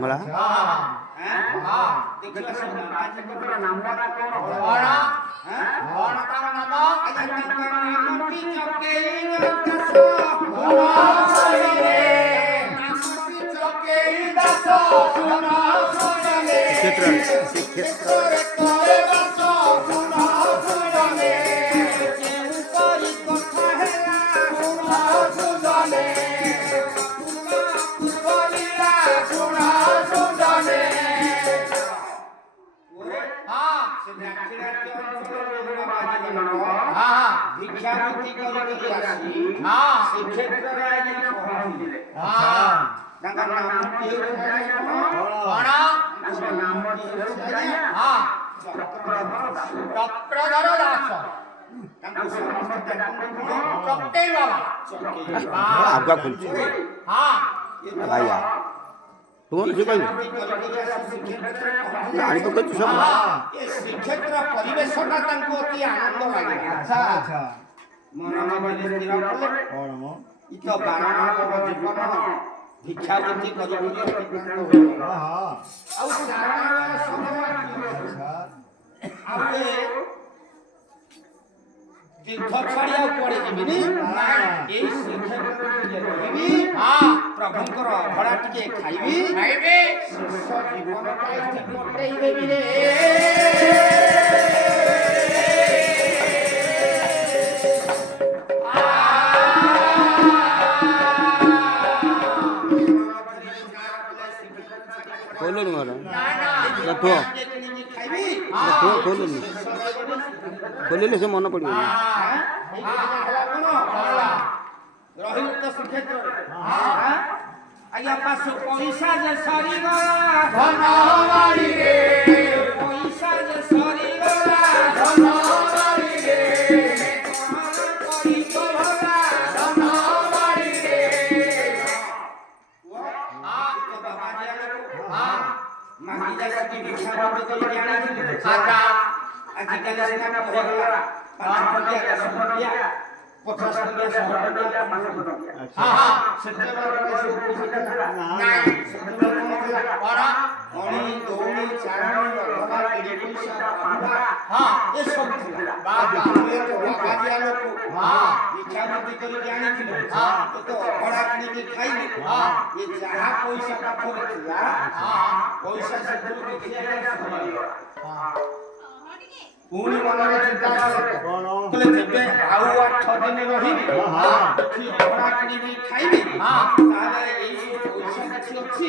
मला भिक्षावृत्ति करके आसी श्रीक्षेत्र राज पहुंचले तांका नाम की कोण नाम चक्रधर दास तांको समस्त चक्के बाबा आपका खुल भैया तू नहीं कोई गाड़ी तो कुछ सब ये श्रीक्षेत्र परिवेशना तांको अति आनंद लागे अच्छा अच्छा मन में स्थिर कले कौन मो इत बारणाको जीवन भिक्षावृत्ति करी अतिक्रांत हो हां ଆଉ ସାରା ସମୟ ଆମେ ତୀର୍ଥ ଛାଡ଼ି ଆଉ କୁଆଡ଼େ ଯିବିନି ଏଇ ଶ୍ରୀକ୍ଷେତ୍ରରେ ରହିବି ପ୍ରଭୁଙ୍କର ଅଭଡ଼ା ଟିକେ ଖାଇବି ଶେଷ ଜୀବନଟା ଏଠି କଟେଇ ଦେବି ରେ खोलो मारा रखो खोलो खोले ले से मन पड़ियो ରହିଲ ତ ଶ୍ରୀକ୍ଷେତ୍ରରେ ଆଜ୍ଞା ପାଶ ପଇସା ଯେ ସରିଗଲା धन हमारी रे ପଇସା ଯେ ସରିଗଲା धन हमारी रे କରି ଭଲା धन हमारी रे ବାବା ଜାଣେ ମାଗି ଯାକି भिक्षावृत्ति କରି ଆଣିଥିଲେ आजा ଆଜିକାଲି ସିନା ପଢ଼ିଗଲା 5 ଟଙ୍କିଆ 10 ଟଙ୍କିଆ 50 ଟଙ୍କିଆ 100 ଟଙ୍କିଆ 500 ଟଙ୍କିଆ हां ସେତେବେଳେ ପଇସା ଥିଲା नहीं ସେତେବେଳେ କଣ ଥିଲା और ଅଣି ଦଉଣି ଚାରଣି ଅଧବା କିଡି ପଇସା ପାଣ୍ଡା हां ଏ ସବୁ ଥିଲା बाबा ବାବାଜିଆ ଲୋକ हां भिक्षାବୃତ୍ତି କରି ଆଣିଥିଲେ ହଁ। ତ ଅଭଡ଼ା କିଣିକି ଖାଇଲେ ହଁ। ଏ ଯାହା ପଇସା ପାଖରେ ଥିଲା हां ପଇସା ସେଥିରୁ କିଛି ସରିଗଲା हां ପୁଣି ମନରେ ଚିନ୍ତା କଲେ कौन କହିଲେ ଯେବେ ଆଉ 8 ଦିନ ରହିବି ହଁ। ଏଠି ଅଭଡ଼ା କିଣିବି ଖାଇବି ହଁ। ତାହେଲେ ଏଇ ପଇସା କିଛି ଅଛି